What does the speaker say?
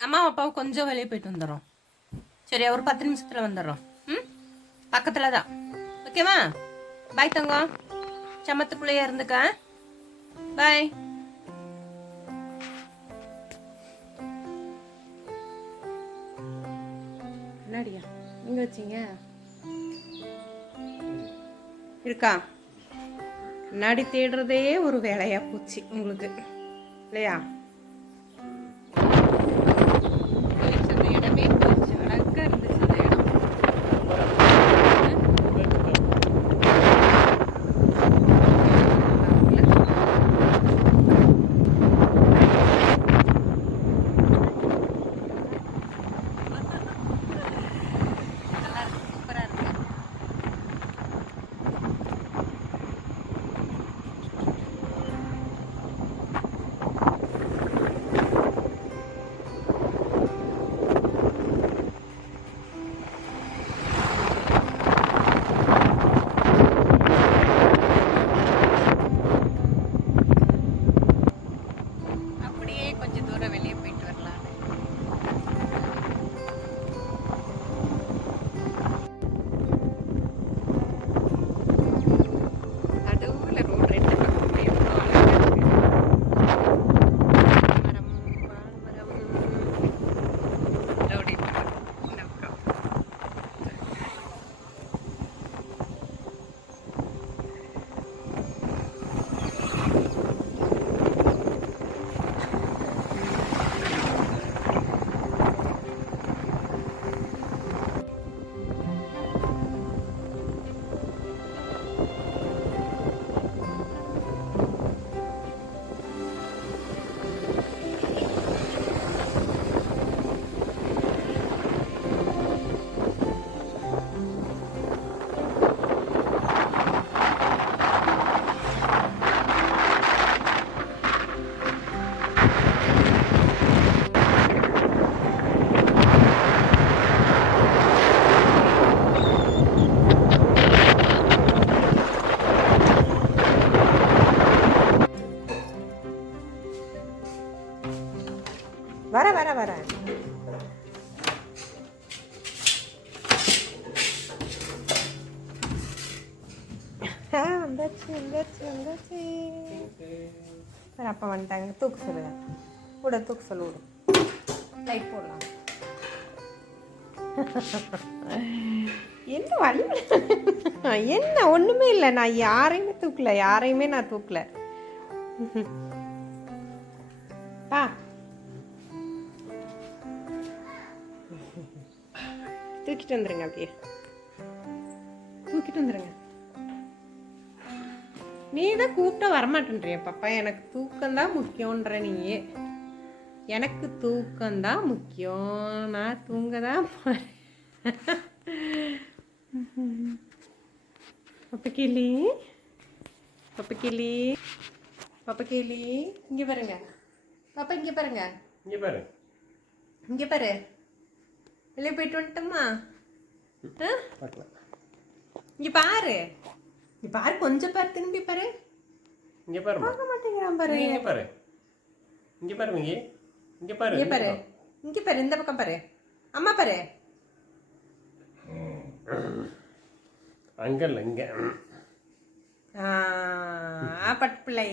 அம்மா அப்பாவும் கொஞ்சம் வெளியே போயிட்டு வந்துடுறோம். சரி ஒரு பத்து நிமிஷத்தில் வந்துடுறோம். ம்? பக்கத்தில் தான் ஓகேவா? பாய் தங்கம். சமத்துக்குள்ளேயே இருந்துக்க. பாய் என்னடியா? எங்கே வச்சீங்க? இருக்கா? கண்ணாடி தேடுறதே ஒரு வேலையா போச்சு உங்களுக்கு. இல்லையா? வர வர வர. வந்தாச்சு வந்தாச்சு வந்தாச்சு. சரி அப்பா வந்துட்டாங்க. தூக்கு சொல்லுங்க விட தூக்கு சொல்லு விடு லைட் போடலாம். என்ன வழி? என்ன? ஒன்றுமே இல்லை. நான் யாரையுமே தூக்கல. யாரையுமே நான் தூக்கல. பா. தூக்கிட்டு வந்துருங்க அப்படியே. தூக்கிட்டு வந்துருங்க. நீ தான் கூப்பிட்டா வரமாட்டேன்றிய பாப்பா. எனக்கு தூக்கம்தான் முக்கியன்ற நீ எனக்கு தூக்கம்தான் முக்கியம். நான் தூங்க தான் போறேன். பப்ப கிளி. பப்ப கிளி. பப்ப கிளி இங்கே பாருங்க. பாப்பா இங்கே பாருங்க. இங்கே பாரு. இங்கே பாரு. வெளியே போயிட்டு வந்துட்டோமா? இங்க பாரு. இங்க பாரு கொஞ்சம் பாரு திரும்பி பாரு. இங்கே பாருமா பார்க்க மாட்டேங்கிறான் பாரு. இங்கே பாரு. இங்கே பாரு இங்கே இங்கே பாரு. இங்க பாரு. இங்க பாரு இந்த பக்கம் பாரு. அம்மா பாரு. அங்கே இல்லை இங்கே. ஆ பட் பிள்ளை